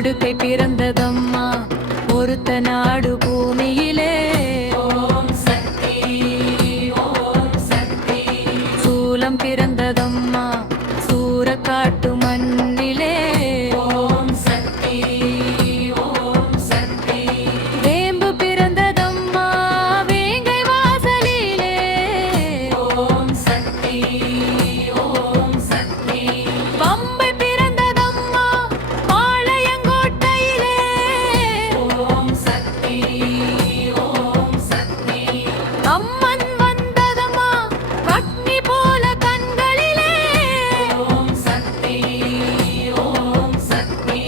உடுக்கை பிறந்ததம்மா ஒருத்த நாடு பூமியிலே. ஓம் சக்தி ஓம் சக்தி. சூலம் பிறந்ததம்மா சூரக்காட்டு மண்ணிலே. ஓம் சக்தி ஓம் சக்தி. வேம்பு பிறந்ததம்மா வேங்கை வாசலிலே. ஓம் சக்தி ஓம் சக்தி. பம்பை பிறந்ததம்மா பாளையங்கோட்டையிலே. ஓம் சக்தி ஓம் சக்தி. அம்மன் வந்ததம்மா அக்னி போல கண்களிலே. ஓம் சக்தி ஓம் சக்தி.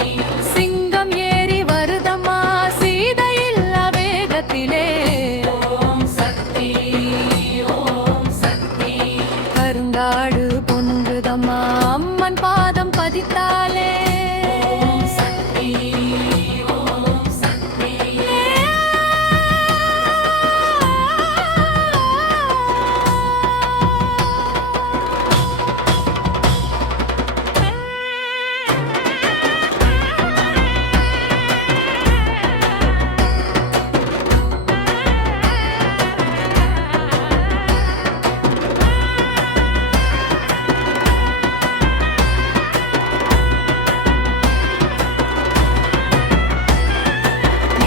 சிங்கம் ஏறி வருதம்மா சீதையில்லா வேகத்திலே. ஓம் சக்தி ஓம் சக்தி. கருங்காடு பொங்குதம்மா அம்மன் பாதம் பதித்தாலே. ஓம் சக்தி ஓம் சக்தி.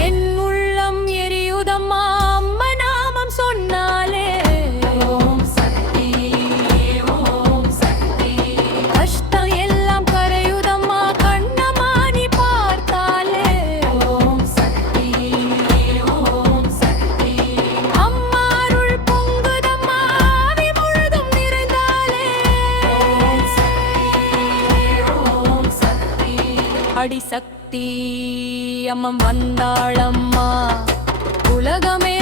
என் உள்ளம் எரியுதம்மா அம்மா நாமம் சொன்னாலே. ஓம் சக்தி ஓம் சக்தி. கஷ்டம் எல்லாம் கரையுதம்மா கண்ணமானி பார்த்தாலே. ஓம் சக்தி ஓம் சக்தி. அம்மா அருள் பொங்குதம்மா ஆவி முழுதும் நிறைந்தாலே. ஓம் சக்தி ஓம் சக்தி. அடி சக்தி அம்மம் வந்தாளம்மா உலகமே